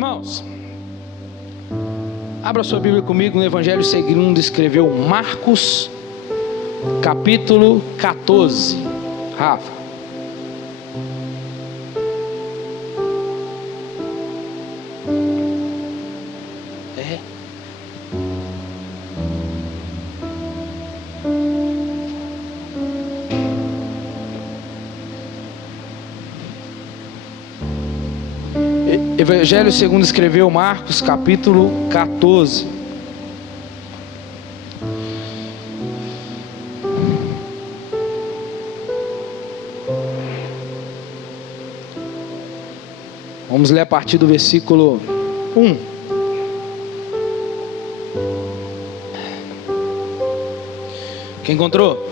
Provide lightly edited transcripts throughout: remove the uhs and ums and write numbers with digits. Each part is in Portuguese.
Irmãos, abra sua Bíblia comigo no Evangelho segundo escreveu Marcos, capítulo 14. Rafa. Evangelho segundo escreveu Marcos, capítulo 14. Vamos ler a partir do versículo 1. Quem encontrou?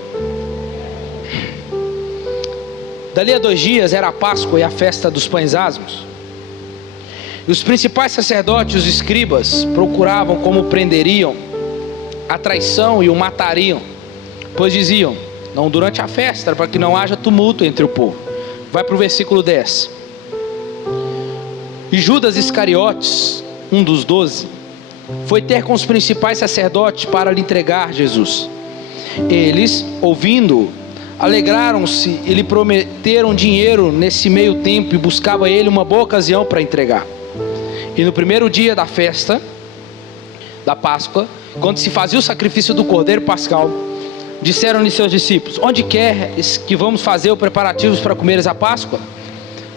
Dali a 2 dias era a Páscoa e a festa dos pães asmos. E os principais sacerdotes e os escribas procuravam como prenderiam a traição e o matariam, pois diziam: não durante a festa, para que não haja tumulto entre o povo. Vai para o versículo 10. E Judas Iscariotes, um dos 12, foi ter com os principais sacerdotes para lhe entregar Jesus. Eles, ouvindo-o, alegraram-se e lhe prometeram dinheiro nesse meio tempo, e buscava ele uma boa ocasião para entregar. E no primeiro dia da festa da Páscoa, quando se fazia o sacrifício do Cordeiro Pascal, disseram-lhe seus discípulos: onde queres que vamos fazer os preparativos para comeres a Páscoa?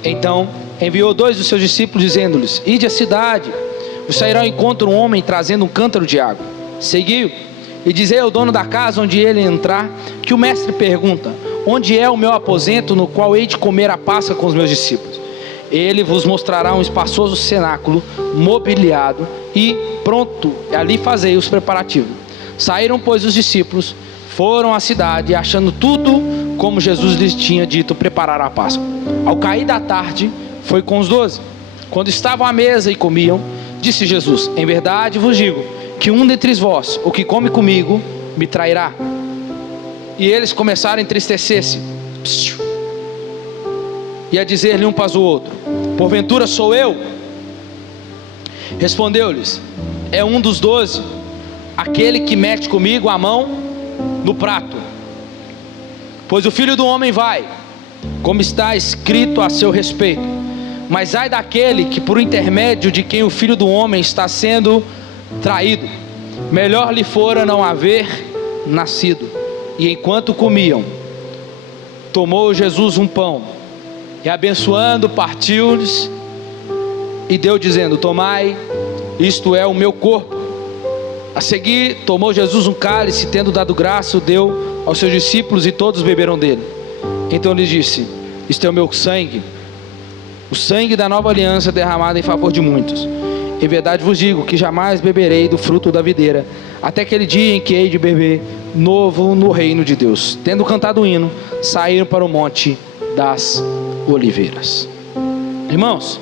Então enviou 2 dos seus discípulos, dizendo-lhes: ide à cidade, vos sairá ao encontro um homem trazendo um cântaro de água. Segui-o e dizei ao dono da casa onde ele entrar, que o mestre pergunta: onde é o meu aposento no qual hei de comer a Páscoa com os meus discípulos? Ele vos mostrará um espaçoso cenáculo mobiliado, e pronto, ali fazei os preparativos. Saíram, pois, os discípulos, foram à cidade, achando tudo como Jesus lhes tinha dito, preparar a Páscoa. Ao cair da tarde, foi com os 12. Quando estavam à mesa e comiam, disse Jesus: em verdade vos digo, que um dentre vós, o que come comigo, me trairá. E eles começaram a entristecer-se, e a dizer-lhe um para o outro: porventura sou eu? Respondeu-lhes: é um dos 12, aquele que mete comigo a mão no prato. Pois o Filho do Homem vai, como está escrito a seu respeito. Mas ai daquele que por intermédio de quem o Filho do Homem está sendo traído. Melhor lhe fora não haver nascido. E enquanto comiam, tomou Jesus um pão, e abençoando, partiu-lhes e deu, dizendo: tomai, isto é o meu corpo. A seguir tomou Jesus um cálice, tendo dado graça, o deu aos seus discípulos, e todos beberam dele. Então lhes disse: isto é o meu sangue, o sangue da nova aliança, derramado em favor de muitos. Em verdade vos digo que jamais beberei do fruto da videira, até aquele dia em que hei de beber novo no reino de Deus. Tendo cantado o hino, saíram para o monte das Oliveiras. Irmãos,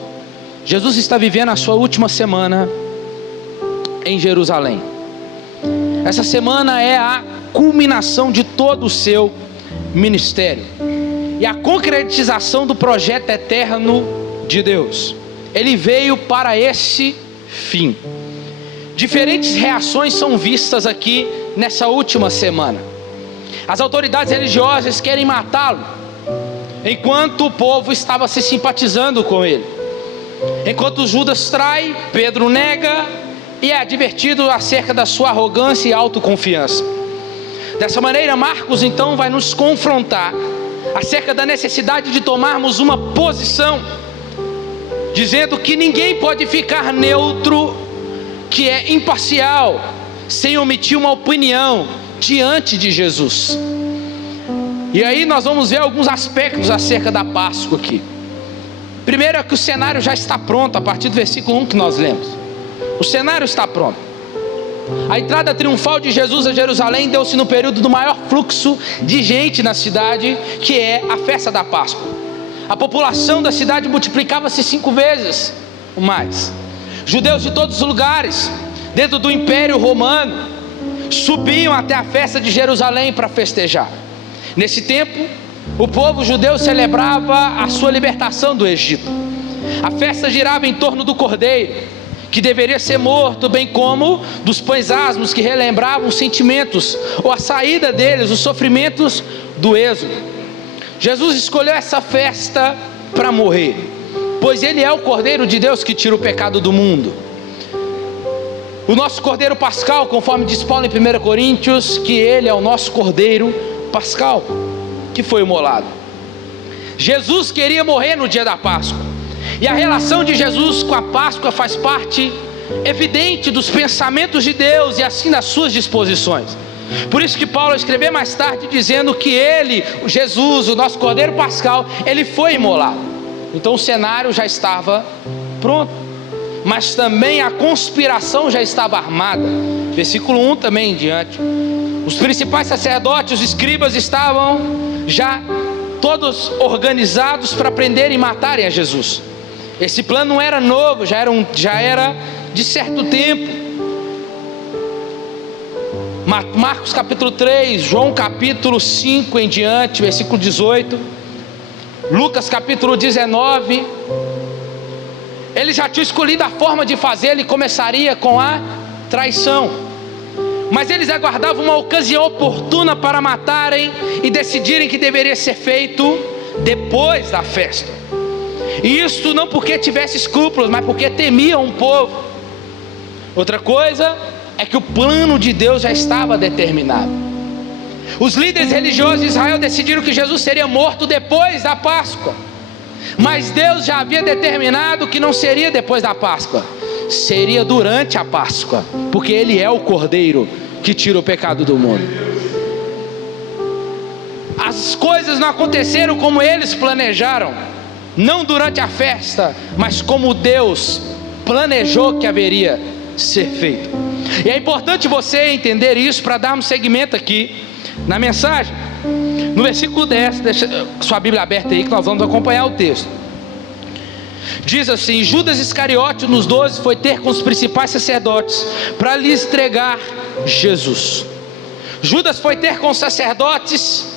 Jesus está vivendo a sua última semana em Jerusalém. Essa semana é a culminação de todo o seu ministério e a concretização do projeto eterno de Deus. Ele veio para esse fim. Diferentes reações são vistas aqui nessa última semana. As autoridades religiosas querem matá-lo, enquanto o povo estava se simpatizando com ele. Enquanto Judas trai, Pedro nega e é advertido acerca da sua arrogância e autoconfiança. Dessa maneira, Marcos então vai nos confrontar acerca da necessidade de tomarmos uma posição, dizendo que ninguém pode ficar neutro, que é imparcial, sem omitir uma opinião diante de Jesus. E aí nós vamos ver alguns aspectos acerca da Páscoa aqui. Primeiro é que o cenário já está pronto, a partir do versículo 1 que nós lemos. O cenário está pronto. A entrada triunfal de Jesus a Jerusalém deu-se no período do maior fluxo de gente na cidade, que é a festa da Páscoa. A população da cidade multiplicava-se 5 vezes ou mais. Judeus de todos os lugares, dentro do Império Romano, subiam até a festa de Jerusalém para festejar. Nesse tempo, o povo judeu celebrava a sua libertação do Egito. A festa girava em torno do cordeiro, que deveria ser morto, bem como dos pães asmos, que relembravam os sentimentos, ou a saída deles, os sofrimentos do êxodo. Jesus escolheu essa festa para morrer, pois Ele é o Cordeiro de Deus que tira o pecado do mundo. O nosso Cordeiro Pascal, conforme diz Paulo em 1 Coríntios, que Ele é o nosso Cordeiro Pascal, que foi imolado. Jesus queria morrer no dia da Páscoa, e a relação de Jesus com a Páscoa faz parte evidente dos pensamentos de Deus e assim das suas disposições. Por isso que Paulo escreveu mais tarde dizendo que Ele, Jesus, o nosso Cordeiro Pascal, Ele foi imolado. Então o cenário já estava pronto, mas também a conspiração já estava armada. Versículo 1 também em diante. Os principais sacerdotes, os escribas estavam já todos organizados para prenderem e matarem a Jesus. Esse plano não era novo, já era de certo tempo. Marcos capítulo 3, João capítulo 5 em diante, versículo 18, Lucas capítulo 19, ele já tinha escolhido a forma de fazer, ele começaria com a traição, mas eles aguardavam uma ocasião oportuna para matarem e decidirem que deveria ser feito depois da festa. E isso não porque tivesse escrúpulos, mas porque temiam o povo. Outra coisa é que o plano de Deus já estava determinado. Os líderes religiosos de Israel decidiram que Jesus seria morto depois da Páscoa, mas Deus já havia determinado que não seria depois da Páscoa, seria durante a Páscoa, porque Ele é o Cordeiro que tira o pecado do mundo. As coisas não aconteceram como eles planejaram, não durante a festa, mas como Deus planejou que haveria ser feito. E é importante você entender isso para darmos seguimento aqui na mensagem. No versículo 10, deixa sua Bíblia aberta aí que nós vamos acompanhar o texto. Diz assim: Judas Iscariote, nos 12, foi ter com os principais sacerdotes para lhes entregar Jesus. Judas foi ter com os sacerdotes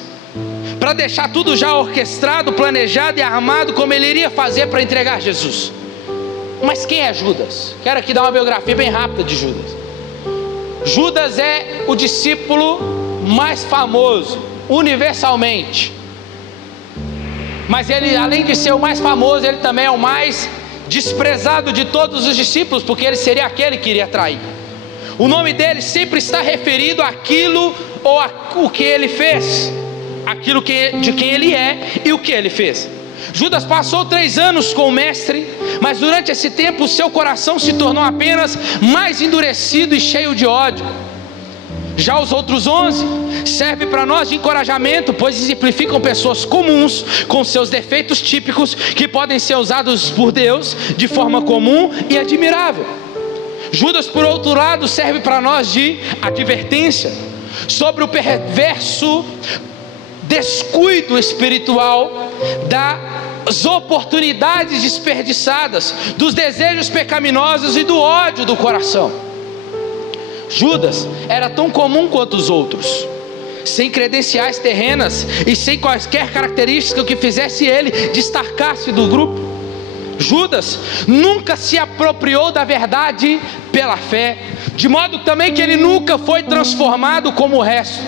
para deixar tudo já orquestrado, planejado e armado, como ele iria fazer para entregar Jesus. Mas quem é Judas? Quero aqui dar uma biografia bem rápida de Judas. Judas é o discípulo mais famoso, universalmente. Mas ele, além de ser o mais famoso, ele também é o mais desprezado de todos os discípulos, porque ele seria aquele que iria trair. O nome dele sempre está referido àquilo ou o que ele fez, de quem ele é e o que ele fez. Judas passou 3 anos com o mestre, mas durante esse tempo o seu coração se tornou apenas mais endurecido e cheio de ódio. Já os outros 11 servem para nós de encorajamento, pois exemplificam pessoas comuns com seus defeitos típicos que podem ser usados por Deus de forma comum e admirável. Judas, por outro lado, serve para nós de advertência sobre o perverso descuido espiritual, das oportunidades desperdiçadas, dos desejos pecaminosos e do ódio do coração. Judas era tão comum quanto os outros, sem credenciais terrenas e sem quaisquer característica que fizesse ele destacar-se do grupo. Judas nunca se apropriou da verdade pela fé, de modo também que ele nunca foi transformado como o resto,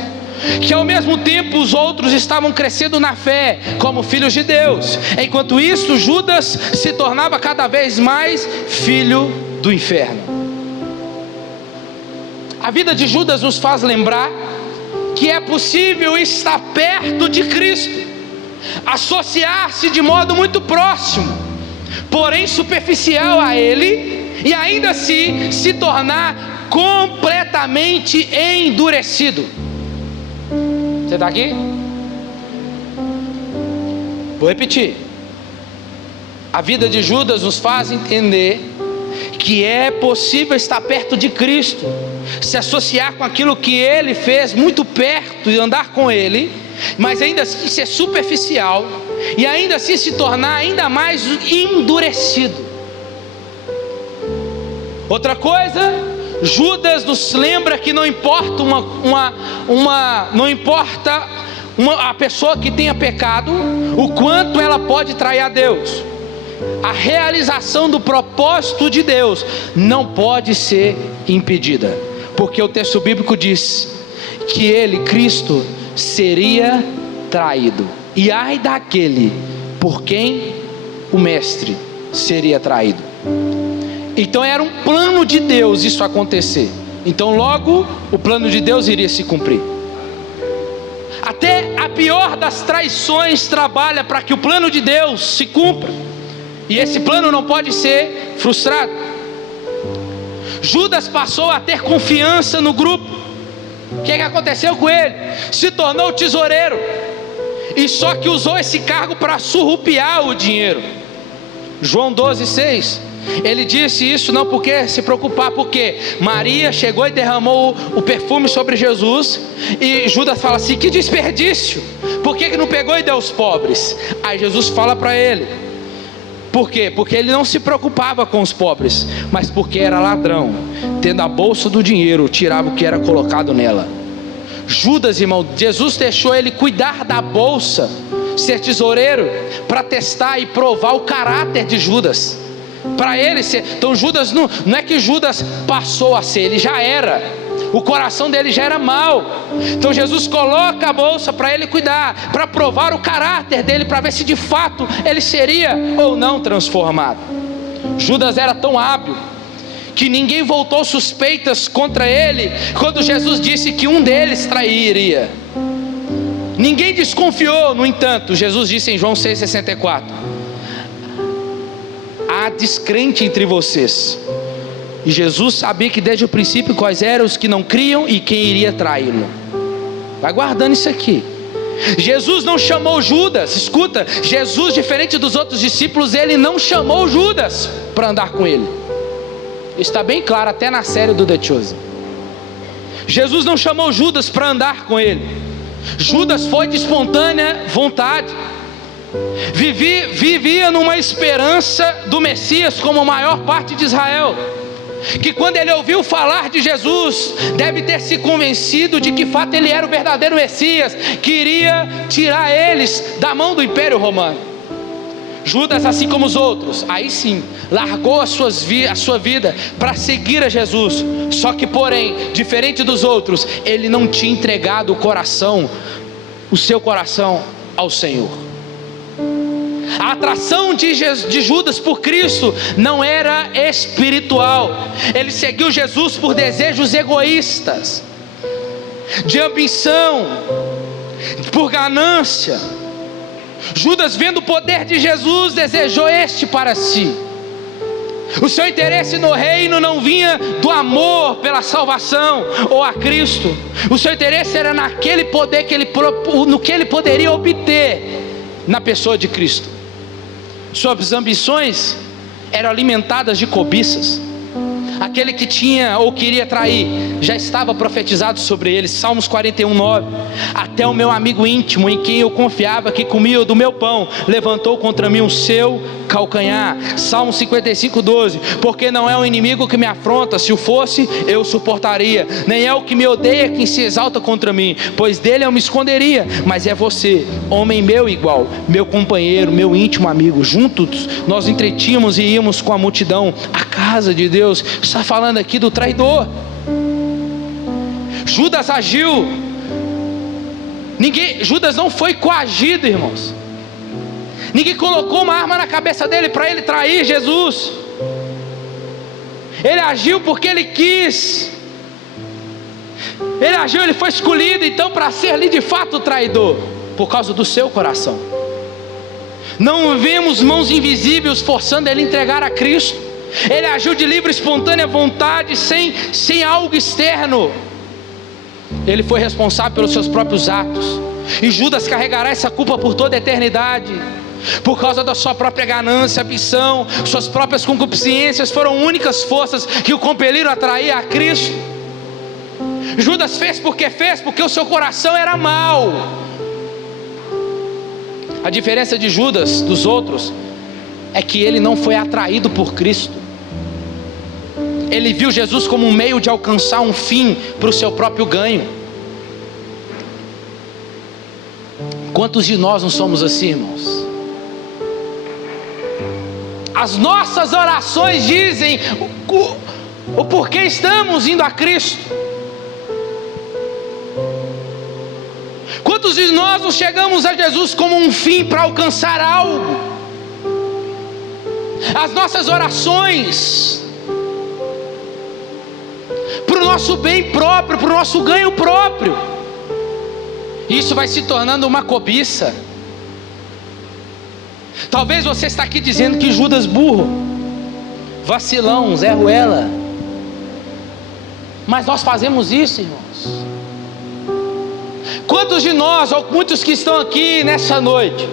que ao mesmo tempo os outros estavam crescendo na fé como filhos de Deus. Enquanto isso, Judas se tornava cada vez mais filho do inferno. A vida de Judas nos faz lembrar que é possível estar perto de Cristo, associar-se de modo muito próximo, porém superficial a Ele, e ainda assim se tornar completamente endurecido. Você está aqui? Vou repetir. A vida de Judas nos faz entender que é possível estar perto de Cristo, se associar com aquilo que Ele fez muito perto e andar com Ele, mas ainda assim ser superficial e ainda assim se tornar ainda mais endurecido. Outra coisa, Judas nos lembra que não importa a pessoa que tenha pecado, o quanto ela pode trair a Deus. a realização do propósito de Deus não pode ser impedida, porque o texto bíblico diz que ele, Cristo, seria traído. E ai daquele por quem o mestre seria traído. Então era um plano de Deus isso acontecer. Então logo o plano de Deus iria se cumprir. Até a pior das traições trabalha para que o plano de Deus se cumpra. E esse plano não pode ser frustrado. Judas passou a ter confiança no grupo. O que aconteceu com ele? Se tornou tesoureiro. E só que usou esse cargo para surrupiar o dinheiro. João 12,6. Ele disse isso não porque se preocupar, porque Maria chegou e derramou o perfume sobre Jesus. E Judas fala assim: que desperdício, por que não pegou e deu aos pobres? Aí Jesus fala para ele: por quê? Porque ele não se preocupava com os pobres, mas porque era ladrão, tendo a bolsa do dinheiro, tirava o que era colocado nela. Judas, irmão, Jesus deixou ele cuidar da bolsa, ser tesoureiro, para testar e provar o caráter de Judas, para ele ser. Então Judas não é que Judas passou a ser, ele já era, o coração dele já era mau. Então Jesus coloca a bolsa para ele cuidar, para provar o caráter dele, para ver se de fato ele seria ou não transformado. Judas era tão hábil que ninguém voltou suspeitas contra ele quando Jesus disse que um deles trairia. Ninguém desconfiou. No entanto, Jesus disse em João 6,64: há descrente entre vocês. E Jesus sabia que desde o princípio quais eram os que não criam e quem iria traí-lo. Vai guardando isso aqui. Jesus não chamou Judas. Escuta, Jesus, diferente dos outros discípulos, ele não chamou Judas para andar com ele. Está bem claro até na série do The Chosen. Jesus não chamou Judas para andar com ele. Judas foi de espontânea vontade. Vivia numa esperança do Messias, como a maior parte de Israel, que quando ele ouviu falar de Jesus, deve ter se convencido de que fato ele era o verdadeiro Messias, que iria tirar eles da mão do Império Romano. Judas, assim como os outros, aí sim, largou a sua vida para seguir a Jesus. Só que porém, diferente dos outros, ele não tinha entregado o seu coração ao Senhor. A atração de Judas por Cristo não era espiritual. Ele seguiu Jesus por desejos egoístas, de ambição, por ganância. Judas, vendo o poder de Jesus, desejou este para si. O seu interesse no reino não vinha do amor pela salvação ou a Cristo. O seu interesse era naquele poder no que ele poderia obter na pessoa de Cristo. Suas ambições eram alimentadas de cobiças. Aquele que tinha ou queria trair, já estava profetizado sobre ele. Salmos 41:9. Até o meu amigo íntimo, em quem eu confiava, que comia do meu pão, levantou contra mim o seu calcanhar. Salmos 55:12. Porque não é o inimigo que me afronta, se o fosse, eu suportaria. Nem é o que me odeia quem se exalta contra mim, pois dele eu me esconderia. Mas é você, homem meu igual, meu companheiro, meu íntimo amigo. Juntos nós entretínhamos e íamos com a multidão à casa de Deus. Está falando aqui do traidor. Judas agiu. Judas não foi coagido, irmãos. Ninguém colocou uma arma na cabeça dele para ele trair Jesus. Ele agiu porque ele quis. Ele agiu, ele foi escolhido então para ser ali de fato o traidor, por causa do seu coração. Não vemos mãos invisíveis forçando ele a entregar a Cristo. Ele agiu de livre, espontânea vontade, sem algo externo. Ele foi responsável pelos seus próprios atos. E Judas carregará essa culpa por toda a eternidade, por causa da sua própria ganância, ambição. Suas próprias concupiscências foram únicas forças que o compeliram a trair a Cristo. Judas fez porque o seu coração era mau. A diferença de Judas dos outros é que ele não foi atraído por Cristo. Ele viu Jesus como um meio de alcançar um fim para o seu próprio ganho. Quantos de nós não somos assim, irmãos? As nossas orações dizem o porquê estamos indo a Cristo. Quantos de nós não chegamos a Jesus como um fim para alcançar algo? As nossas orações para o nosso bem próprio, para o nosso ganho próprio, isso vai se tornando uma cobiça. Talvez você está aqui dizendo que Judas burro, vacilão, Zé Ruela, mas nós fazemos isso, irmãos. Quantos de nós, ou muitos que estão aqui nessa noite,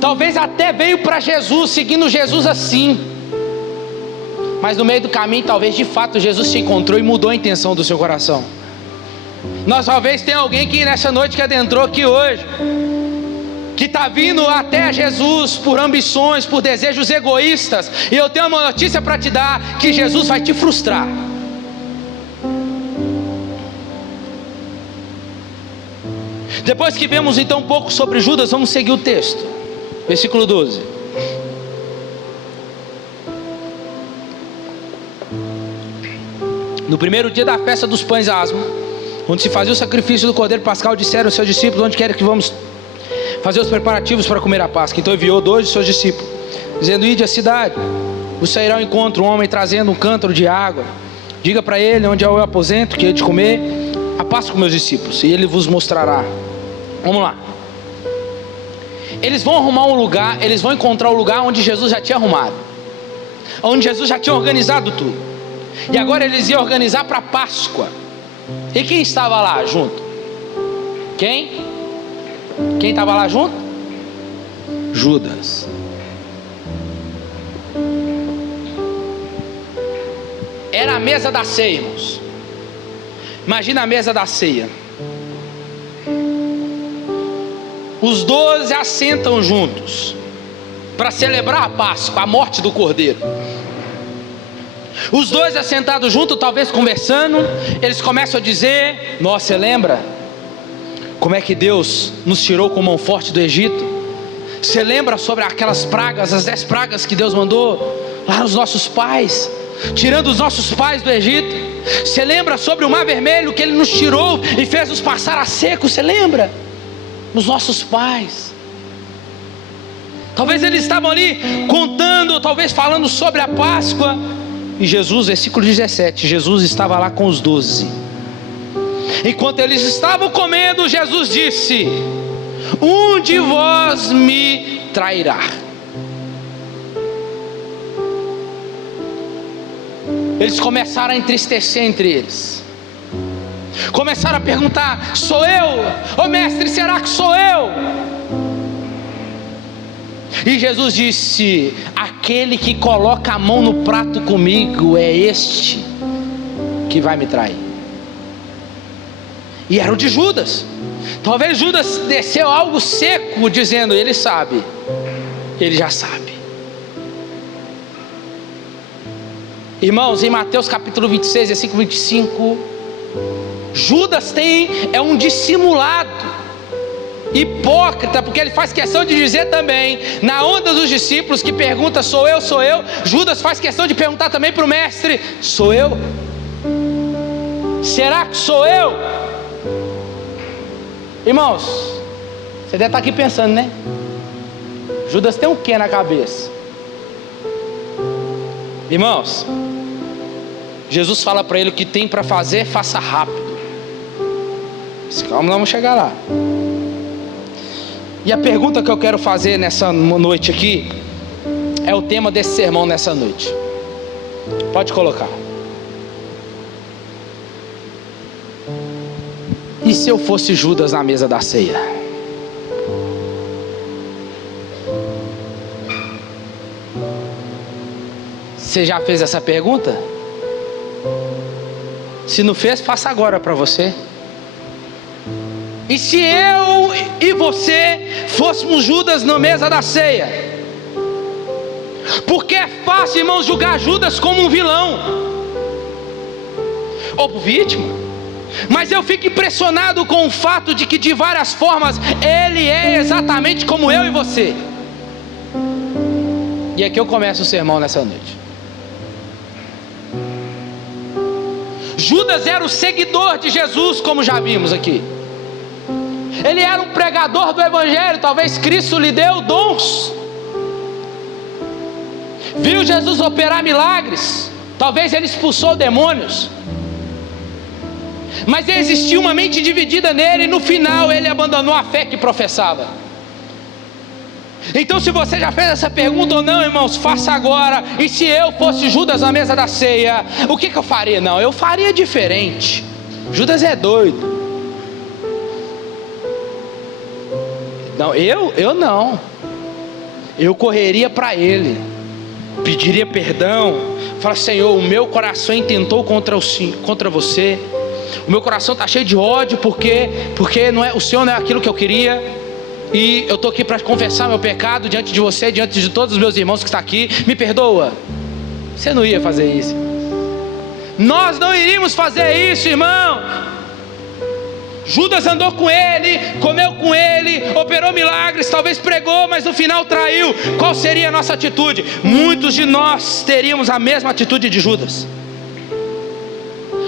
talvez até veio para Jesus, seguindo Jesus assim, mas no meio do caminho, talvez de fato Jesus te encontrou e mudou a intenção do seu coração. Nós talvez tenha alguém que nessa noite que adentrou aqui hoje, que está vindo até Jesus por ambições, por desejos egoístas, e eu tenho uma notícia para te dar, que Jesus vai te frustrar. Depois que vemos então um pouco sobre Judas, vamos seguir o texto, versículo 12. No primeiro dia da festa dos pães asmos, onde se fazia o sacrifício do cordeiro pascal, disseram aos seus discípulos: onde quer que vamos fazer os preparativos para comer a Páscoa? Então enviou 2 de seus discípulos, dizendo: ide à cidade, vos sairá ao encontro um homem trazendo um cântaro de água, diga para ele onde é o aposento que hei de comer a Páscoa com meus discípulos, e ele vos mostrará. Vamos lá. Eles vão arrumar um lugar, eles vão encontrar o lugar onde Jesus já tinha arrumado, onde Jesus já tinha organizado tudo, e agora eles iam organizar para a Páscoa. E quem estava lá junto? Quem estava lá junto? Judas. Era a mesa da ceia, irmãos. Imagina a mesa da ceia. Os 12 assentam juntos para celebrar a Páscoa, a morte do Cordeiro. Os 12 assentados juntos, talvez conversando, eles começam a dizer: nossa, você lembra como é que Deus nos tirou com mão forte do Egito? Você lembra sobre aquelas pragas, as 10 pragas que Deus mandou lá nos nossos pais, tirando os nossos pais do Egito? Você lembra sobre o mar vermelho que Ele nos tirou e fez nos passar a seco? Você lembra? Nos nossos pais. Talvez eles estavam ali contando, talvez falando sobre a Páscoa. E Jesus, versículo 17, Jesus estava lá com os 12. Enquanto eles estavam comendo, Jesus disse: um de vós me trairá. Eles começaram a entristecer entre eles, começaram a perguntar: sou eu? Ô mestre, será que sou eu? E Jesus disse: aquele que coloca a mão no prato comigo é este que vai me trair. E era o de Judas. Talvez Judas desceu algo seco, dizendo: ele sabe, ele já sabe. Irmãos, em Mateus capítulo 26, versículo 25, Judas é um dissimulado, hipócrita, porque ele faz questão de dizer também, na onda dos discípulos que pergunta: sou eu, sou eu? Judas faz questão de perguntar também para o mestre: sou eu? Será que sou eu? Irmãos, você deve estar aqui pensando, né? Judas tem o que na cabeça? Irmãos, Jesus fala para ele: o que tem para fazer, faça rápido. Calma, vamos chegar lá. E a pergunta que eu quero fazer nessa noite aqui é o tema desse sermão nessa noite. Pode colocar. E se eu fosse Judas na mesa da ceia? Você já fez essa pergunta? Se não fez, faça agora para você. E se eu e você fôssemos Judas na mesa da ceia? Porque é fácil, irmãos, julgar Judas como um vilão ou vítima, mas eu fico impressionado com o fato de que de várias formas ele é exatamente como eu e você. E aqui eu começo o sermão nessa noite. Judas era o seguidor de Jesus, como já vimos aqui. Ele era um pregador do Evangelho. Talvez Cristo lhe deu dons. Viu Jesus operar milagres. Talvez ele expulsou demônios. Mas existia uma mente dividida nele, e no final ele abandonou a fé que professava. Então, se você já fez essa pergunta ou não, irmãos, faça agora. E se eu fosse Judas na mesa da ceia, o que eu faria? Não, eu faria diferente. Judas é doido. Não, eu não. Eu correria para ele, pediria perdão, falaria: Senhor, o meu coração intentou contra você. O meu coração está cheio de ódio, porque não é, o Senhor não é aquilo que eu queria. E eu estou aqui para confessar meu pecado diante de você, diante de todos os meus irmãos que estão aqui. Me perdoa. Você não ia fazer isso. Nós não iríamos fazer isso, irmão. Judas andou com ele, comeu com ele, operou milagres, talvez pregou, mas no final traiu. Qual seria a nossa atitude? Muitos de nós teríamos a mesma atitude de Judas.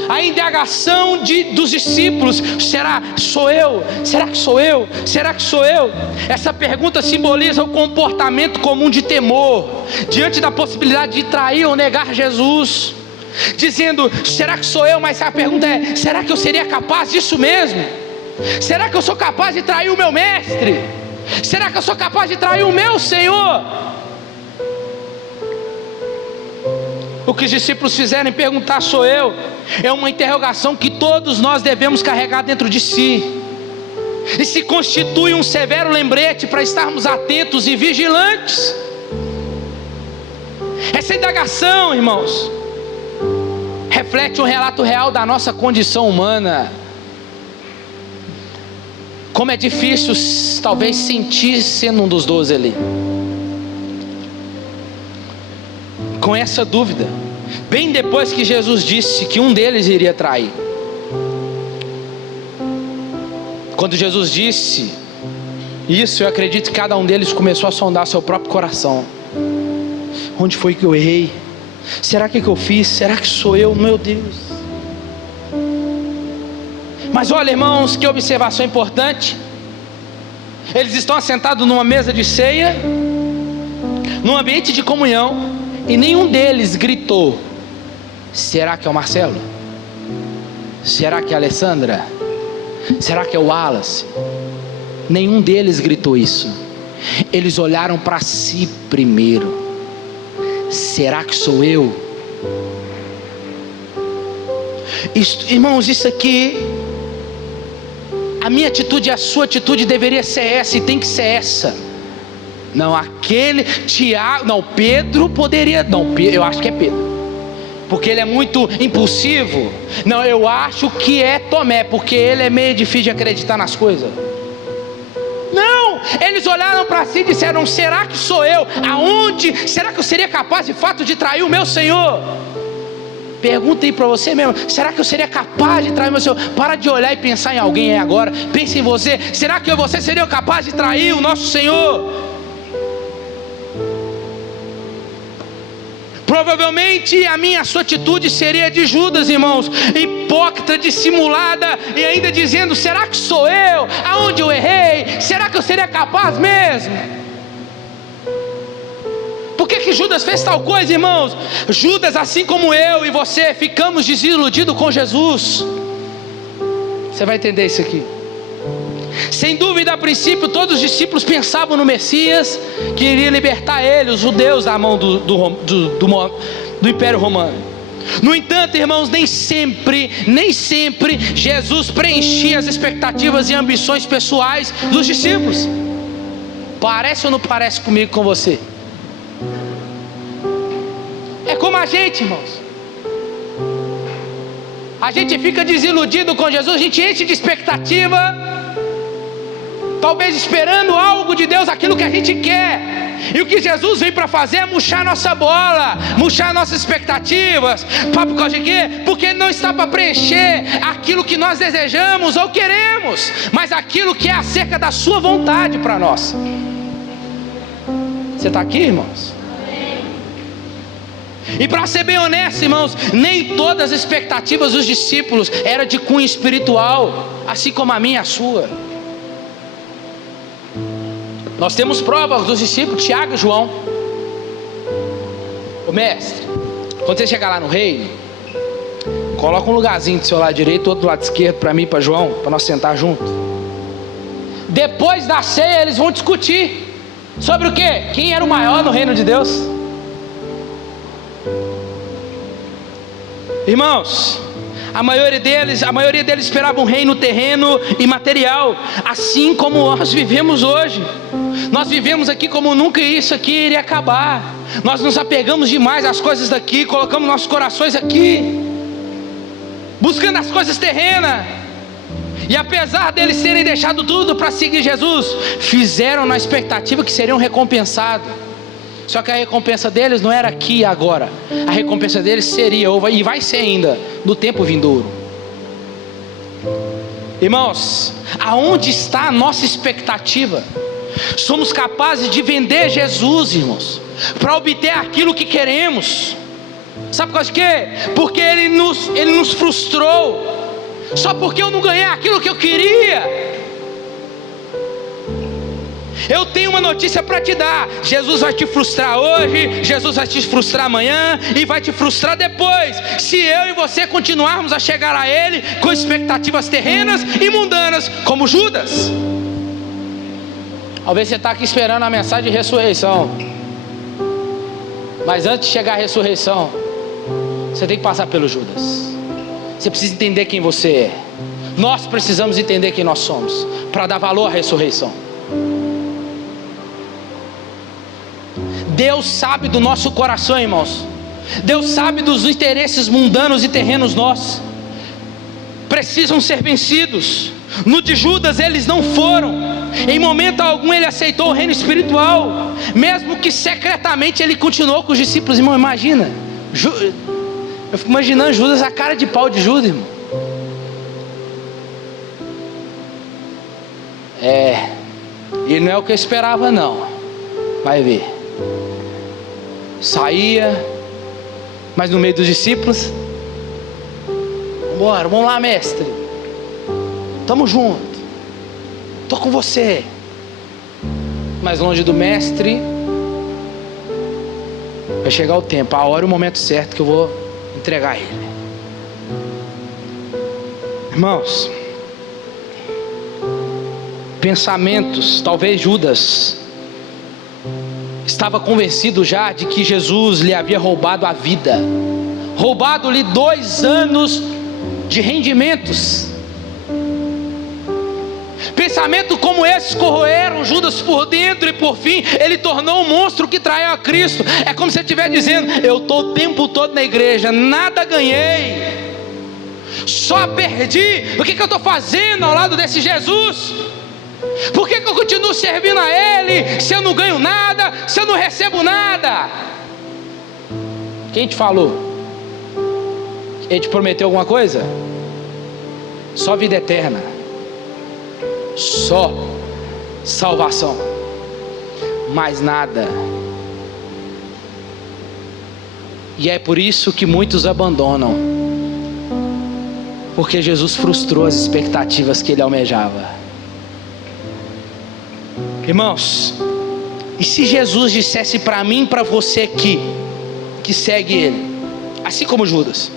A indagação dos discípulos: será que sou eu? Será que sou eu? Será que sou eu? Essa pergunta simboliza o comportamento comum de temor diante da possibilidade de trair ou negar Jesus, dizendo: será que sou eu? Mas a pergunta é: será que eu seria capaz disso mesmo? Será que eu sou capaz de trair o meu mestre? Será que eu sou capaz de trair o meu Senhor? O que os discípulos fizeram em perguntar: sou eu? É uma interrogação que todos nós devemos carregar dentro de si, e se constitui um severo lembrete para estarmos atentos e vigilantes. Essa indagação, irmãos, reflete um relato real da nossa condição humana. Como é difícil talvez sentir sendo um dos 12 ali, com essa dúvida, bem depois que Jesus disse que um deles iria trair. Quando Jesus disse isso, eu acredito que cada um deles começou a sondar seu próprio coração. Onde foi que eu errei? Será que eu fiz? Será que sou eu? Meu Deus. Mas olha, irmãos, que observação importante. Eles estão assentados numa mesa de ceia, num ambiente de comunhão, e nenhum deles gritou: será que é o Marcelo? Será que é a Alessandra? Será que é o Wallace? Nenhum deles gritou isso. Eles olharam para si primeiro: será que sou eu? Irmãos, isso aqui, a minha atitude e a sua atitude deveria ser essa, e tem que ser essa. Não, aquele Tiago, não, Pedro poderia, não, eu acho que é Pedro, porque ele é muito impulsivo. Não, eu acho que é Tomé, porque ele é meio difícil de acreditar nas coisas. Não, eles olharam para si e disseram: será que sou eu? Aonde? Será que eu seria capaz de fato de trair o meu Senhor? Pergunta aí para você mesmo: será que eu seria capaz de trair o meu Senhor? Para de olhar e pensar em alguém aí agora, pense em você. Será que você seria capaz de trair o nosso Senhor? Provavelmente a minha, a sua atitude seria de Judas, irmãos, hipócrita, dissimulada, e ainda dizendo: será que sou eu? Aonde eu errei? Será que eu seria capaz mesmo? Por que Judas fez tal coisa, irmãos? Judas, assim como eu e você, ficamos desiludidos com Jesus. Você vai entender isso aqui. Sem dúvida, a princípio, todos os discípulos pensavam no Messias, que iria libertar eles, os judeus, da mão do Império Romano. No entanto, irmãos, nem sempre Jesus preenchia as expectativas e ambições pessoais dos discípulos. Parece ou não parece comigo, com você? É como a gente, irmãos. A gente fica desiludido com Jesus, a gente enche de expectativa, talvez esperando algo de Deus, aquilo que a gente quer. E o que Jesus vem para fazer é murchar nossa bola, murchar nossas expectativas. Por causa de quê? Porque Ele não está para preencher aquilo que nós desejamos ou queremos, mas aquilo que é acerca da sua vontade para nós. Você está aqui, irmãos? E para ser bem honesto, irmãos, nem todas as expectativas dos discípulos eram de cunho espiritual, assim como a minha e a sua. Nós temos provas dos discípulos, Tiago e João. Ô mestre, quando você chegar lá no reino, coloca um lugarzinho do seu lado direito, outro do lado esquerdo, para mim e para João, para nós sentar junto. Depois da ceia eles vão discutir sobre o quê? Quem era o maior no reino de Deus? Irmãos, a maioria deles esperava um reino terreno e material, assim como nós vivemos hoje. Nós vivemos aqui como nunca isso aqui iria acabar. Nós nos apegamos demais às coisas daqui, colocamos nossos corações aqui, buscando as coisas terrenas. E apesar deles terem deixado tudo para seguir Jesus, fizeram na expectativa que seriam recompensados. Só que a recompensa deles não era aqui e agora. A recompensa deles seria, e vai ser ainda, no tempo vindouro. Irmãos, aonde está a nossa expectativa? Somos capazes de vender Jesus, irmãos, para obter aquilo que queremos. Sabe por causa de quê? Porque Ele nos frustrou. Só porque eu não ganhei aquilo que eu queria. Eu tenho uma notícia para te dar: Jesus vai te frustrar hoje, Jesus vai te frustrar amanhã e vai te frustrar depois, se eu e você continuarmos a chegar a Ele com expectativas terrenas e mundanas, como Judas. Talvez você está aqui esperando a mensagem de ressurreição, mas antes de chegar a ressurreição, você tem que passar pelo Judas. Você precisa entender quem você é. Nós precisamos entender quem nós somos, para dar valor à ressurreição. Deus sabe do nosso coração, irmãos. Deus sabe dos interesses mundanos e terrenos nossos. Precisam ser vencidos. No de Judas eles não foram. Em momento algum ele aceitou o reino espiritual, mesmo que secretamente ele continuou com os discípulos. Irmão, imagina, eu fico imaginando Judas, a cara de pau de Judas, irmão. Ele não é o que eu esperava não. Vai ver. Saía, mas no meio dos discípulos, bora, vamos lá, mestre, tamo junto, tô com você. Mas longe do mestre, vai chegar o tempo, a hora e o momento certo que eu vou entregar ele. Irmãos, pensamentos, talvez Judas estava convencido já de que Jesus lhe havia roubado a vida, roubado-lhe 2 anos de rendimentos. Pensamentos como esses corroeram Judas por dentro, e por fim ele tornou um monstro que traiu a Cristo. É como se ele estivesse dizendo: eu estou o tempo todo na igreja, nada ganhei, só perdi. O que eu estou fazendo ao lado desse Jesus? Por que eu continuo servindo a Ele, se eu não ganho nada, se eu não recebo nada? Quem te falou? Ele te prometeu alguma coisa? Só vida eterna, só salvação, mais nada. E é por isso que muitos abandonam, porque Jesus frustrou as expectativas que ele almejava. Irmãos, e se Jesus dissesse para mim e para você que segue Ele, assim como Judas?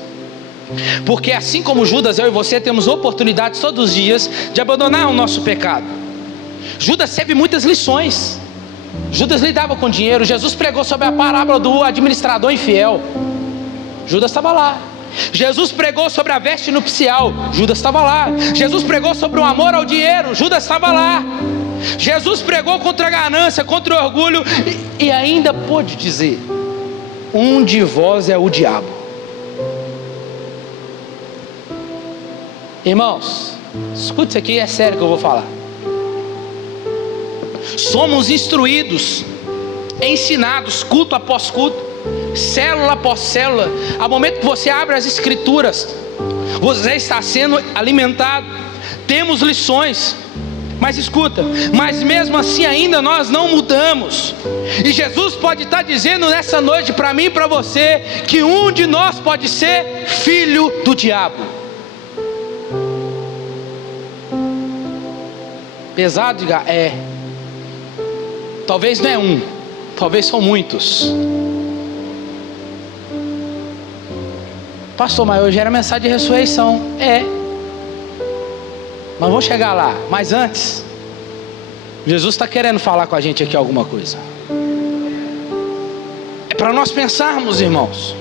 Porque assim como Judas, eu e você temos oportunidades todos os dias de abandonar o nosso pecado. Judas teve muitas lições. Judas lidava com dinheiro. Jesus pregou sobre a parábola do administrador infiel. Judas estava lá. Jesus pregou sobre a veste nupcial. Judas estava lá. Jesus pregou sobre o amor ao dinheiro. Judas estava lá. Jesus pregou contra a ganância, contra o orgulho, e ainda pôde dizer: um de vós é o diabo. Irmãos, escute isso aqui, é sério que eu vou falar. Somos instruídos, ensinados, culto após culto, célula após célula. Ao momento que você abre as escrituras, você está sendo alimentado. Temos lições. Mas escuta, mas mesmo assim ainda nós não mudamos. E Jesus pode estar dizendo nessa noite para mim e para você, que um de nós pode ser filho do diabo. Pesado, diga, talvez não é um, talvez são muitos. Pastor, mas hoje era mensagem de ressurreição. Mas vamos chegar lá. Mas antes, Jesus está querendo falar com a gente aqui alguma coisa. É para nós pensarmos, irmãos.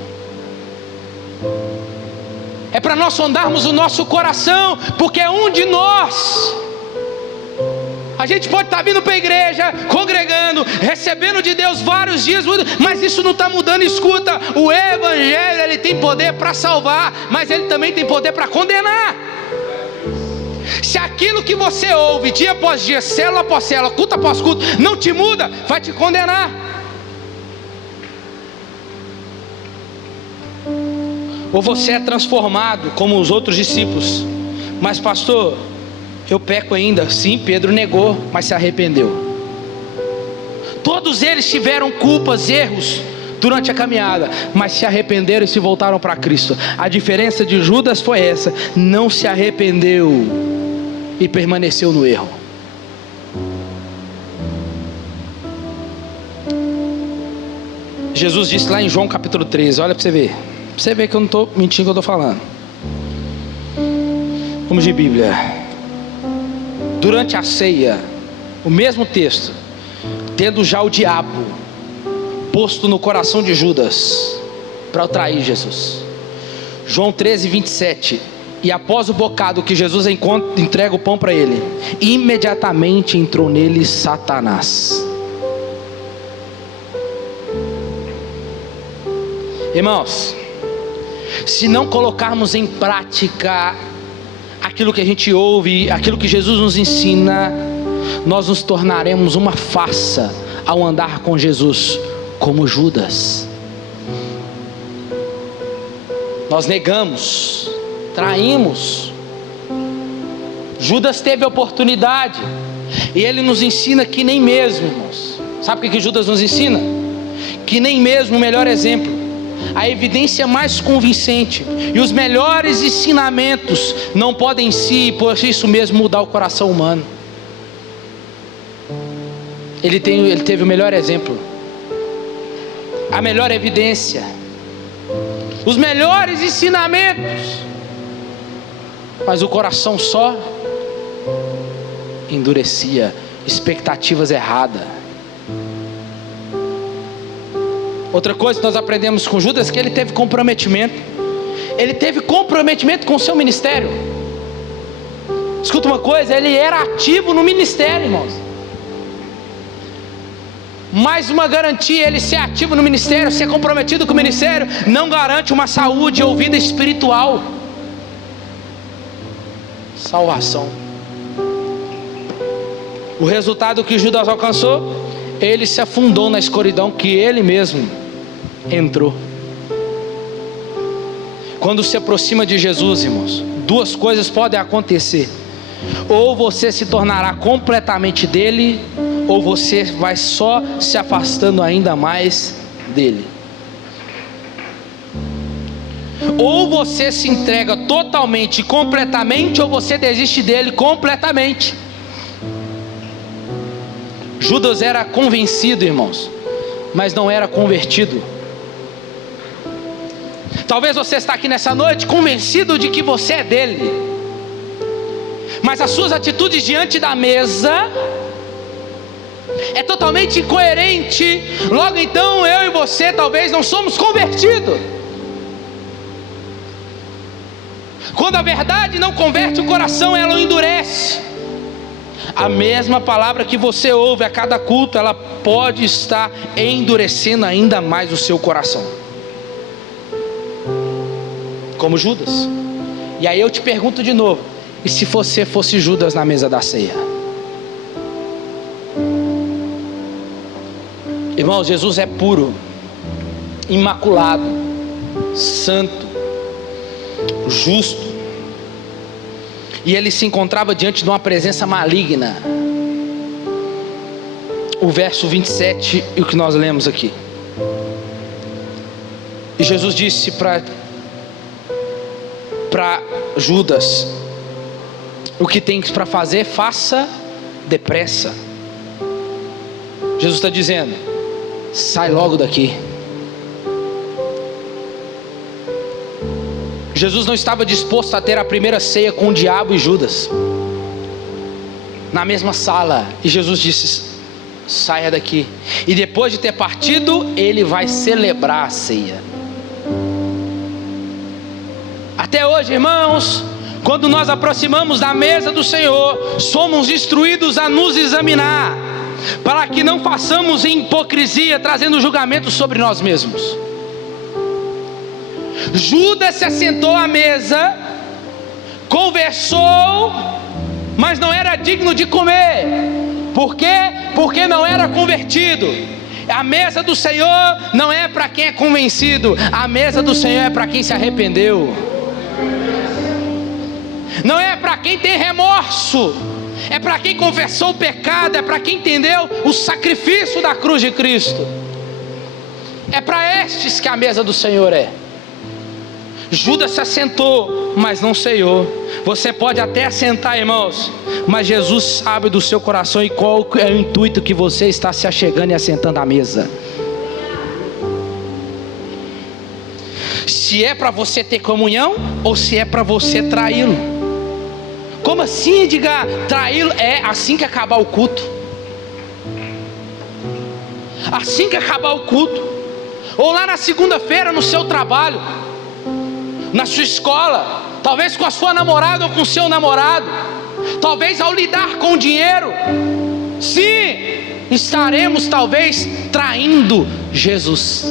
É para nós sondarmos o nosso coração, porque é um de nós. A gente pode estar vindo para a igreja, congregando, recebendo de Deus vários dias, mas isso não está mudando. Escuta, o evangelho ele tem poder para salvar, mas ele também tem poder para condenar. Se aquilo que você ouve dia após dia, célula após célula, culto após culto, não te muda, vai te condenar. Ou você é transformado como os outros discípulos. Mas pastor, eu peco ainda. Sim, Pedro negou, mas se arrependeu. Todos eles tiveram culpas, erros durante a caminhada, mas se arrependeram e se voltaram para Cristo. A diferença de Judas foi essa: não se arrependeu e permaneceu no erro. Jesus disse lá em João capítulo 13, olha para você ver. Para você ver que eu não estou mentindo que eu estou falando. Vamos de Bíblia. Durante a ceia, o mesmo texto, tendo já o diabo posto no coração de Judas para trair Jesus. João 13, 27. E após o bocado que Jesus entrega o pão para ele, imediatamente entrou nele Satanás. Irmãos, se não colocarmos em prática aquilo que a gente ouve, aquilo que Jesus nos ensina, nós nos tornaremos uma farsa ao andar com Jesus, como Judas. Nós negamos, traímos. Judas teve a oportunidade, e ele nos ensina que nem mesmo, irmãos, sabe o que Judas nos ensina? Que nem mesmo o melhor exemplo, a evidência mais convincente e os melhores ensinamentos não podem em si, por isso mesmo, mudar o coração humano. Ele teve o melhor exemplo, a melhor evidência, os melhores ensinamentos, mas o coração só endurecia, expectativas erradas. Outra coisa que nós aprendemos com Judas é que ele teve comprometimento. Ele teve comprometimento com o seu ministério. Escuta uma coisa, ele era ativo no ministério, irmãos. Mais uma garantia, ele ser ativo no ministério, ser comprometido com o ministério, não garante uma saúde ou vida espiritual. Salvação. O resultado que Judas alcançou, ele se afundou na escuridão que ele mesmo entrou. Quando se aproxima de Jesus, irmãos, duas coisas podem acontecer: ou você se tornará completamente dele, ou você vai só se afastando ainda mais dele. Ou você se entrega totalmente, completamente, ou você desiste dele completamente. Judas era convencido, irmãos, mas não era convertido. Talvez você está aqui nessa noite convencido de que você é dele, mas as suas atitudes diante da mesa é totalmente incoerente. Logo então eu e você talvez não somos convertidos. Quando a verdade não converte o coração, ela o endurece. A mesma palavra que você ouve a cada culto, ela pode estar endurecendo ainda mais o seu coração, como Judas. E aí eu te pergunto de novo: e se você fosse Judas na mesa da ceia? Irmãos, Jesus é puro, imaculado, santo, justo. e ele se encontrava diante de uma presença maligna. O verso 27 e o que nós lemos aqui. E Jesus disse para Judas: o que tem para fazer, faça depressa. Jesus está dizendo: sai logo daqui. Jesus não estava disposto a ter a primeira ceia com o diabo e Judas na mesma sala. E Jesus disse: saia daqui. E depois de ter partido, ele vai celebrar a ceia. Até hoje, irmãos, quando nós aproximamos da mesa do Senhor, somos instruídos a nos examinar, para que não façamos hipocrisia, trazendo julgamento sobre nós mesmos. Judas se assentou à mesa, conversou, mas não era digno de comer. Por quê? Porque não era convertido. A mesa do Senhor não é para quem é convencido, a mesa do Senhor é para quem se arrependeu. Não é para quem tem remorso, é para quem confessou o pecado, é para quem entendeu o sacrifício da cruz de Cristo. É para estes que a mesa do Senhor é. Judas se assentou, mas não ceiou. Você pode até assentar, irmãos, mas Jesus sabe do seu coração e qual é o intuito que você está se achegando e assentando à mesa. Se é para você ter comunhão ou se é para você traí-lo. Como assim, Edgar? Traí-lo é assim que acabar o culto. Assim que acabar o culto, ou lá na segunda-feira no seu trabalho, na sua escola, talvez com a sua namorada ou com o seu namorado, talvez ao lidar com o dinheiro. Sim, estaremos talvez traindo Jesus.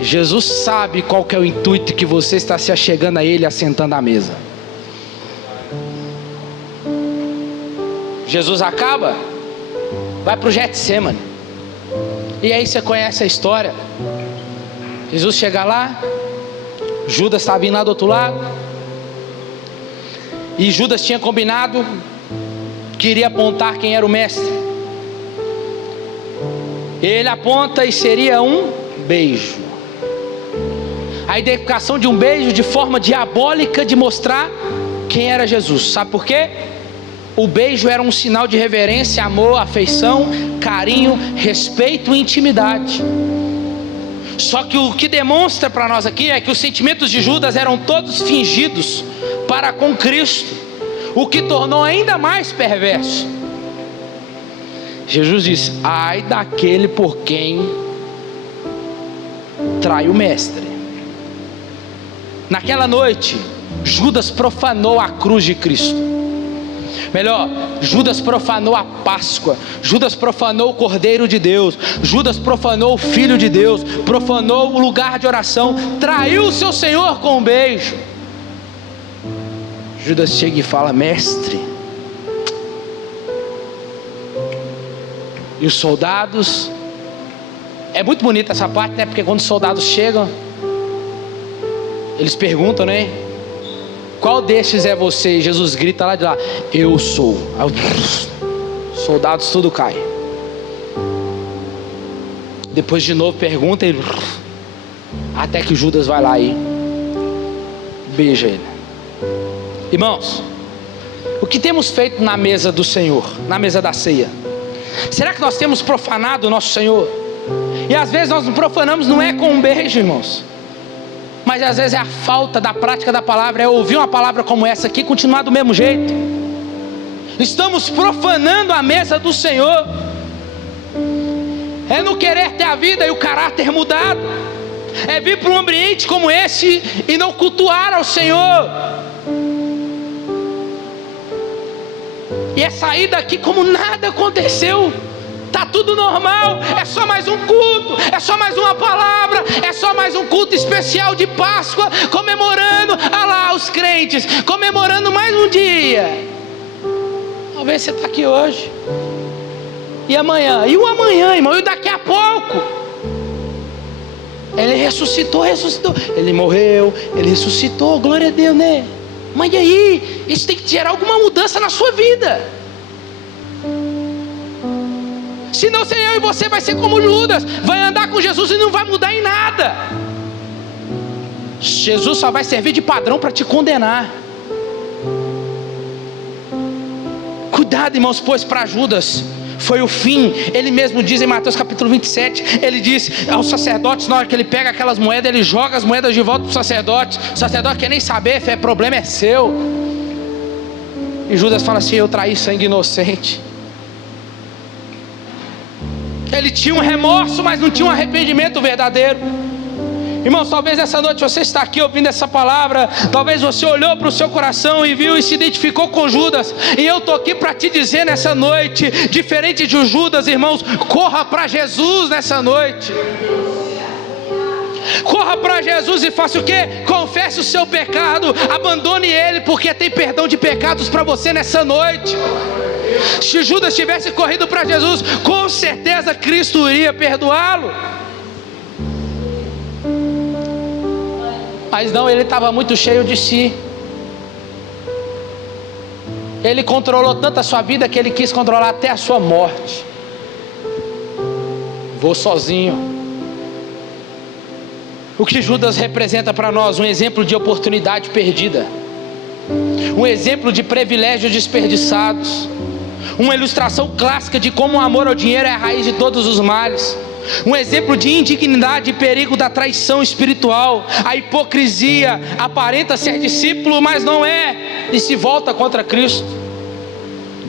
Jesus sabe qual que é o intuito que você está se achegando a Ele, assentando à mesa. Jesus acaba, vai para o Getsemane, e aí você conhece a história. Jesus chega lá, Judas estava vindo lá do outro lado, e Judas tinha combinado que iria apontar quem era o mestre. Ele aponta e seria um beijo. A identificação de um beijo de forma diabólica de mostrar quem era Jesus. Sabe por quê? O beijo era um sinal de reverência, amor, afeição, carinho, respeito e intimidade. Só que o que demonstra para nós aqui é que os sentimentos de Judas eram todos fingidos para com Cristo, o que tornou ainda mais perverso. Jesus disse: ai daquele por quem trai o mestre. Naquela noite, Judas profanou a cruz de Cristo. Melhor, Judas profanou a Páscoa, Judas profanou o Cordeiro de Deus, Judas profanou o Filho de Deus, profanou o lugar de oração, traiu o seu Senhor com um beijo. Judas chega e fala: mestre. E os soldados, é muito bonita essa parte, né? Porque quando os soldados chegam, eles perguntam, né? Qual destes é você? E Jesus grita lá de lá: eu sou. Aí, soldados tudo cai. Depois de novo pergunta ele, até que Judas vai lá e beija ele. Irmãos, o que temos feito na mesa do Senhor, na mesa da ceia? Será que nós temos profanado o nosso Senhor? E às vezes nós profanamos não é com um beijo, irmãos, mas às vezes é a falta da prática da palavra, é ouvir uma palavra como essa aqui e continuar do mesmo jeito. Estamos profanando a mesa do Senhor. É não querer ter a vida e o caráter mudado. É vir para um ambiente como esse e não cultuar ao Senhor. E é sair daqui como nada aconteceu. Está tudo normal, é só mais um culto, é só mais uma palavra, é só mais um culto especial de Páscoa, comemorando, lá os crentes, comemorando mais um dia. Talvez você está aqui hoje, e amanhã, e o amanhã, irmão, e daqui a pouco, ele ressuscitou, ele morreu, ele ressuscitou, glória a Deus, né? Mas e aí? Isso tem que gerar alguma mudança na sua vida. Senão eu e você vai ser como Judas, vai andar com Jesus e não vai mudar em nada. Jesus só vai servir de padrão para te condenar. Cuidado, irmãos, pois para Judas foi o fim. Ele mesmo diz em Mateus capítulo 27, ele diz aos sacerdotes, na hora que ele pega aquelas moedas, ele joga as moedas de volta para o sacerdote. O sacerdote quer nem saber, o problema é seu. E Judas fala assim: eu traí sangue inocente. Ele tinha um remorso, mas não tinha um arrependimento verdadeiro. Irmãos, talvez essa noite você está aqui ouvindo essa palavra, talvez você olhou para o seu coração e viu e se identificou com Judas, e eu estou aqui para te dizer nessa noite, diferente de Judas, irmãos, corra para Jesus nessa noite. Corra para Jesus e faça o quê? Confesse o seu pecado, abandone ele, porque tem perdão de pecados para você nessa noite. Se Judas tivesse corrido para Jesus, com certeza Cristo iria perdoá-lo. Mas não, ele estava muito cheio de si. Ele controlou tanto a sua vida que ele quis controlar até a sua morte. Vou sozinho. O que Judas representa para nós? Um exemplo de oportunidade perdida, um exemplo de privilégios desperdiçados, uma ilustração clássica de como o amor ao dinheiro é a raiz de todos os males, um exemplo de indignidade e perigo da traição espiritual. A hipocrisia aparenta ser discípulo, mas não é, e se volta contra Cristo,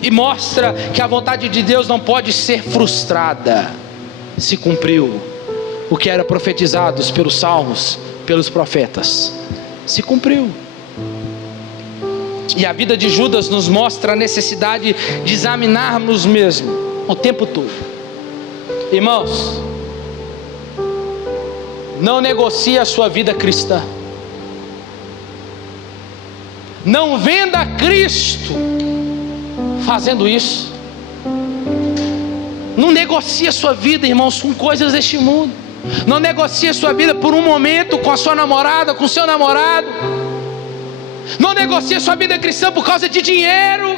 e mostra que a vontade de Deus não pode ser frustrada. Se cumpriu o que era profetizado pelos salmos, pelos profetas, se cumpriu. E a vida de Judas nos mostra a necessidade de examinarmos mesmo o tempo todo. Irmãos, não negocie a sua vida cristã. Não venda Cristo fazendo isso. Não negocie a sua vida, irmãos, com coisas deste mundo. Não negocie a sua vida por um momento com a sua namorada, com o seu namorado. Não negocie a sua vida cristã por causa de dinheiro.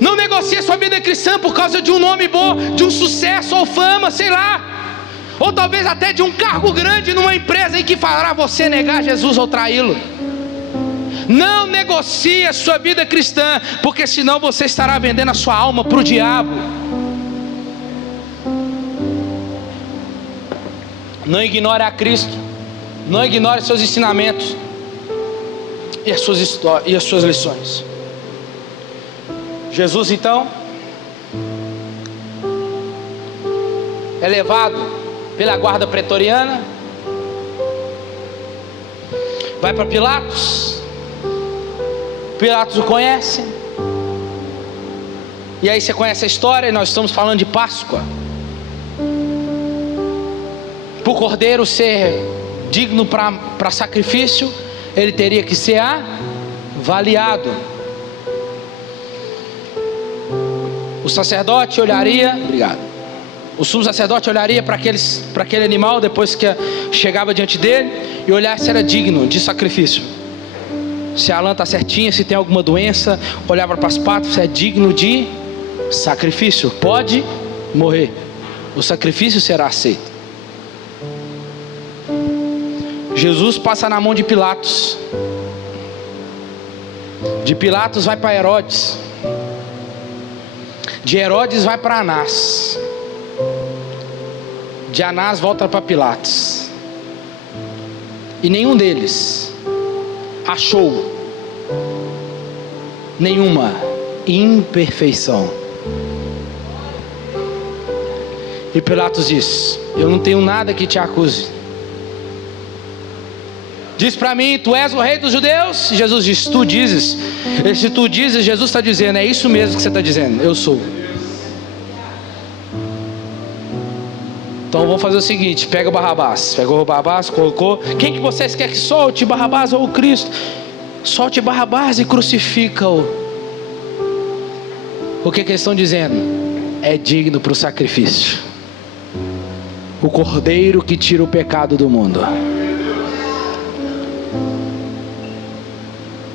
Não negocie a sua vida cristã por causa de um nome bom, de um sucesso ou fama, sei lá. Ou talvez até de um cargo grande numa empresa em que fará você negar Jesus ou traí-lo. Não negocie a sua vida cristã, porque senão você estará vendendo a sua alma para o diabo. Não ignore a Cristo. Não ignore seus ensinamentos e as suas lições. Jesus então é levado pela guarda pretoriana, vai para Pilatos. Pilatos o conhece. E aí você conhece a história, e nós estamos falando de Páscoa. Para o cordeiro ser digno para sacrifício, ele teria que ser avaliado. O sacerdote olharia, o sumo sacerdote olharia para aquele animal depois que chegava diante dele e olhar se era digno de sacrifício. Se a lã está certinha, se tem alguma doença, olhava para as patas, se é digno de sacrifício, pode morrer, o sacrifício será aceito. Jesus passa na mão de Pilatos. De Pilatos vai para Herodes. De Herodes vai para Anás. De Anás volta para Pilatos. E nenhum deles achou nenhuma imperfeição. E Pilatos diz: eu não tenho nada que te acuse. Diz para mim, tu és o rei dos judeus? E Jesus diz, tu dizes. E se tu dizes, Jesus está dizendo, é isso mesmo que você está dizendo, eu sou. Então vamos fazer o seguinte, pega o Barrabás. Pegou o Barrabás, colocou. Quem que vocês querem que solte, Barrabás ou o Cristo? Solte Barrabás e crucifica-o. O que eles estão dizendo? É digno para o sacrifício. O cordeiro que tira o pecado do mundo.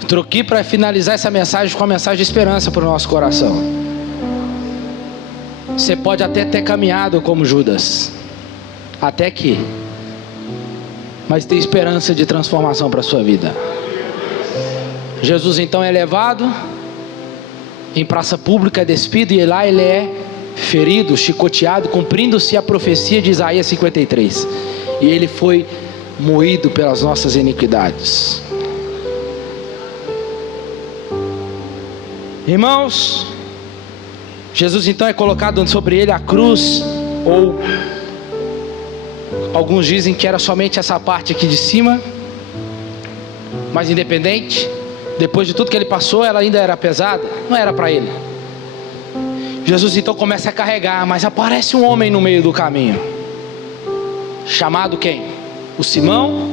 Estou aqui para finalizar essa mensagem com uma mensagem de esperança para o nosso coração. Você pode até ter caminhado como Judas, até aqui, mas tem esperança de transformação para a sua vida. Jesus então é levado em praça pública, é despido, e lá ele é ferido, chicoteado, cumprindo-se a profecia de Isaías 53. E ele foi moído pelas nossas iniquidades. Irmãos, Jesus então é colocado sobre ele a cruz, ou alguns dizem que era somente essa parte aqui de cima, mas independente, depois de tudo que ele passou, ela ainda era pesada, não era para ele. Jesus então começa a carregar, mas aparece um homem no meio do caminho, chamado quem? O Simão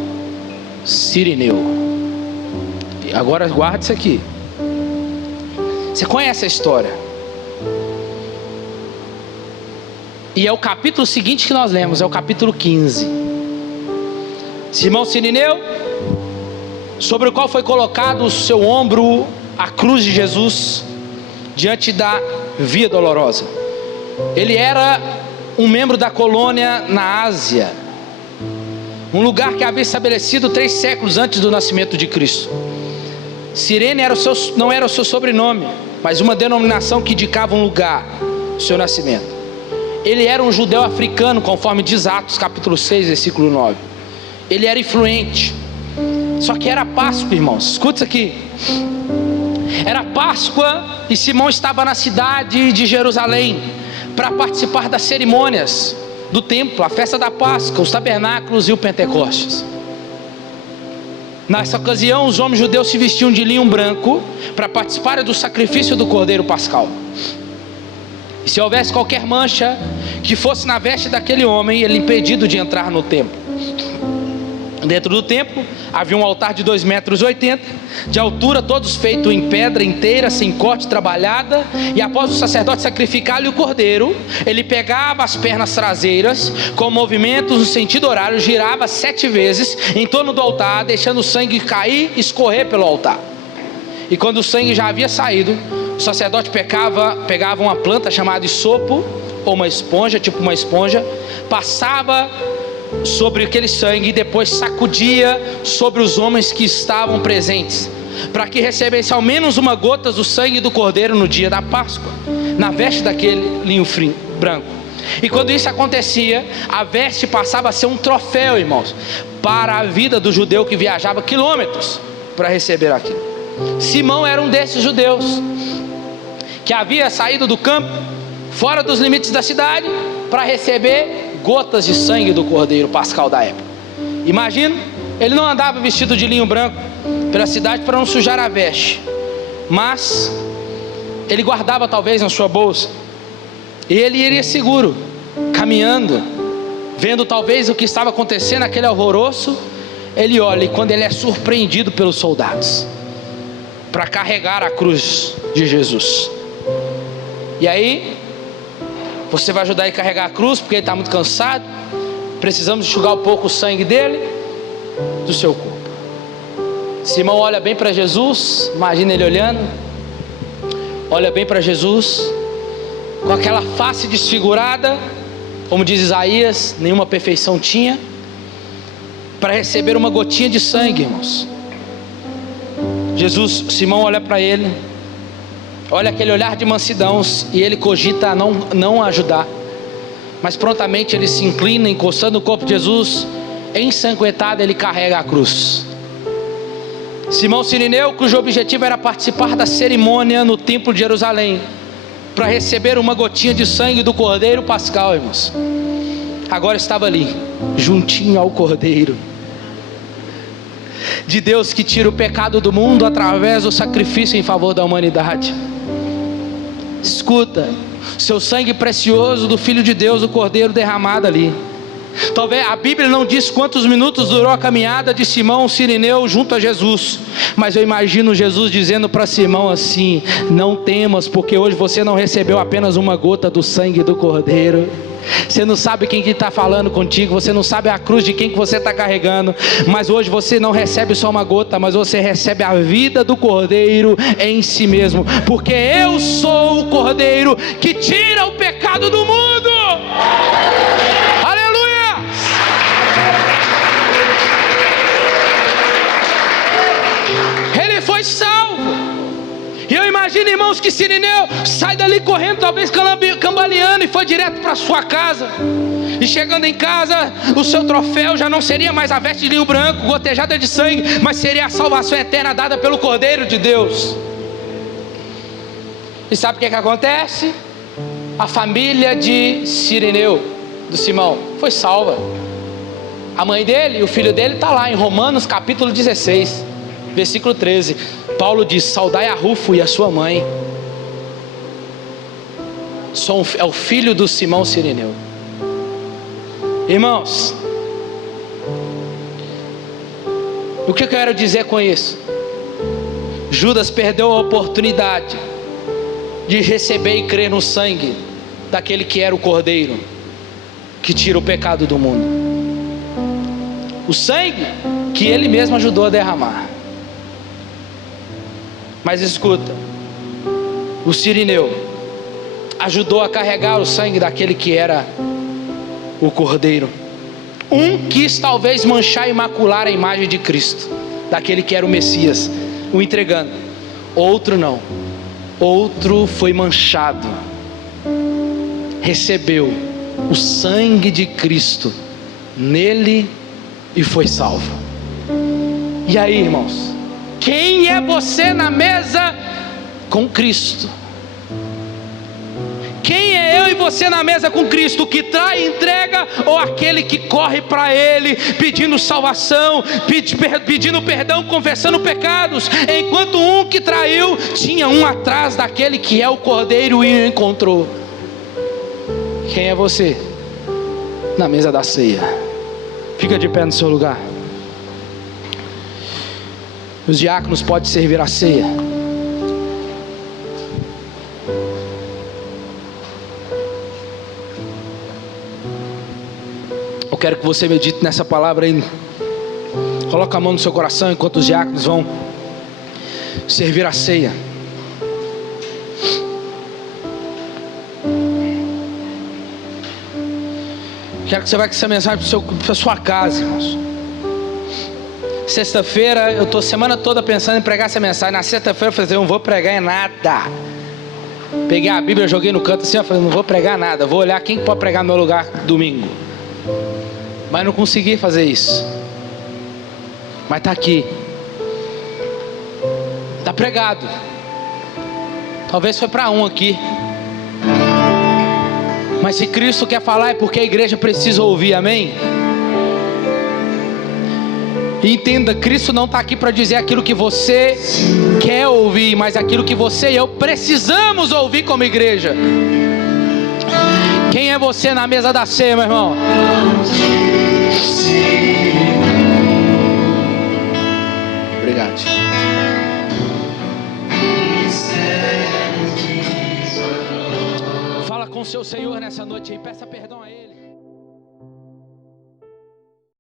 Cirineu. E agora guarde isso aqui. Você conhece a história, e é o capítulo seguinte que nós lemos, é o capítulo 15. Simão Cirineu, sobre o qual foi colocado o seu ombro a cruz de Jesus, diante da Via Dolorosa. Ele era um membro da colônia na Ásia, um lugar que havia estabelecido 3 séculos antes do nascimento de Cristo. Cirene não era o seu sobrenome, mas uma denominação que indicava um lugar, o seu nascimento. Ele era um judeu africano, conforme diz Atos capítulo 6, versículo 9. Ele era influente. Só que era Páscoa, irmãos, escuta isso aqui. Era Páscoa e Simão estava na cidade de Jerusalém para participar das cerimônias do templo, a festa da Páscoa, os tabernáculos e o Pentecostes. Nessa ocasião, os homens judeus se vestiam de linho branco para participarem do sacrifício do Cordeiro Pascal. E se houvesse qualquer mancha que fosse na veste daquele homem, ele impedido de entrar no templo. Dentro do templo havia um altar de 2,80 metros de altura, todos feitos em pedra inteira, sem corte, trabalhada. E após o sacerdote sacrificar-lhe o cordeiro, ele pegava as pernas traseiras com movimentos no sentido horário, girava 7 vezes em torno do altar, deixando o sangue cair e escorrer pelo altar. E quando o sangue já havia saído, o sacerdote pegava uma planta chamada isopo, ou uma esponja, tipo uma esponja, passava sobre aquele sangue e depois sacudia sobre os homens que estavam presentes, para que recebesse ao menos uma gota do sangue do cordeiro no dia da Páscoa, na veste daquele linho branco. E quando isso acontecia, a veste passava a ser um troféu, irmãos, para a vida do judeu que viajava quilômetros para receber aquilo. Simão era um desses judeus que havia saído do campo, fora dos limites da cidade, para receber gotas de sangue do Cordeiro Pascal da época. Imagina, ele não andava vestido de linho branco pela cidade para não sujar a veste, mas ele guardava talvez na sua bolsa, e ele iria seguro, caminhando, vendo talvez o que estava acontecendo, aquele alvoroço. Ele olha, e quando ele é surpreendido pelos soldados para carregar a cruz de Jesus, e aí você vai ajudar ele a carregar a cruz, porque ele está muito cansado. Precisamos enxugar um pouco o sangue dele do seu corpo. Simão olha bem para Jesus, imagina ele olhando, olha bem para Jesus, com aquela face desfigurada, como diz Isaías, nenhuma perfeição tinha, para receber uma gotinha de sangue, irmãos. Simão olha para ele, olha aquele olhar de mansidão, e ele cogita não ajudar, mas prontamente ele se inclina, encostando no corpo de Jesus, ensanguentado, ele carrega a cruz. Simão Cirineu, cujo objetivo era participar da cerimônia no templo de Jerusalém, para receber uma gotinha de sangue do Cordeiro Pascal, irmãos, agora estava ali, juntinho ao Cordeiro de Deus, que tira o pecado do mundo através do sacrifício em favor da humanidade. Escuta, seu sangue precioso do Filho de Deus, o Cordeiro derramado ali. Talvez a Bíblia não diz quantos minutos durou a caminhada de Simão Cirineu junto a Jesus, mas eu imagino Jesus dizendo para Simão assim: não temas, porque hoje você não recebeu apenas uma gota do sangue do Cordeiro, Você não sabe quem que está falando contigo. Você não sabe a cruz de quem que você está carregando. Mas hoje você não recebe só uma gota, mas você recebe a vida do Cordeiro em si mesmo. Porque eu sou o Cordeiro que tira o pecado do mundo. Aleluia! Ele foi salvo. E eu imagino, irmãos, que Cirineu sai dali correndo, talvez cambaleando, e foi direto para sua casa. E chegando em casa, o seu troféu já não seria mais a veste de linho branco, gotejada de sangue, mas seria a salvação eterna dada pelo Cordeiro de Deus. E sabe o que acontece? A família de Cirineu, do Simão, foi salva. A mãe dele e o filho dele está lá em Romanos capítulo 16, versículo 13. Paulo diz: saudai a Rufo e a sua mãe. É o filho do Simão Cirineu. Irmãos, o que eu quero dizer com isso? Judas perdeu a oportunidade de receber e crer no sangue daquele que era o Cordeiro que tira o pecado do mundo. O sangue que ele mesmo ajudou a derramar. Mas escuta, o Cirineu ajudou a carregar o sangue daquele que era o Cordeiro. Um quis talvez manchar e macular a imagem de Cristo, daquele que era o Messias, o entregando. Outro não. Outro foi manchado, recebeu o sangue de Cristo nele e foi salvo. E aí, irmãos, quem é você na mesa com Cristo? Quem é eu e você na mesa com Cristo? O que trai e entrega, ou aquele que corre para Ele pedindo salvação, pedindo perdão, confessando pecados? Enquanto um que traiu, tinha um atrás daquele que é o Cordeiro e o encontrou. Quem é você na mesa da ceia? Fica de pé no seu lugar. Os diáconos podem servir a ceia. Eu quero que você medite nessa palavra aí. Coloca a mão no seu coração enquanto os diáconos vão servir a ceia. Quero que você vá com essa mensagem para a sua casa, irmãos. Sexta-feira, eu estou a semana toda pensando em pregar essa mensagem. Na sexta-feira eu falei: eu não vou pregar em nada. Peguei a Bíblia, joguei no canto assim, eu falei: não vou pregar nada, vou olhar quem pode pregar no meu lugar domingo. Mas não consegui fazer isso. Mas está aqui, está pregado. Talvez foi para um aqui, mas se Cristo quer falar é porque a igreja precisa ouvir, amém? E entenda, Cristo não está aqui para dizer aquilo que você quer ouvir, mas aquilo que você e eu precisamos ouvir como igreja. Quem é você na mesa da ceia, meu irmão? Obrigado. Fala com o seu Senhor nessa noite e peça perdão a Ele.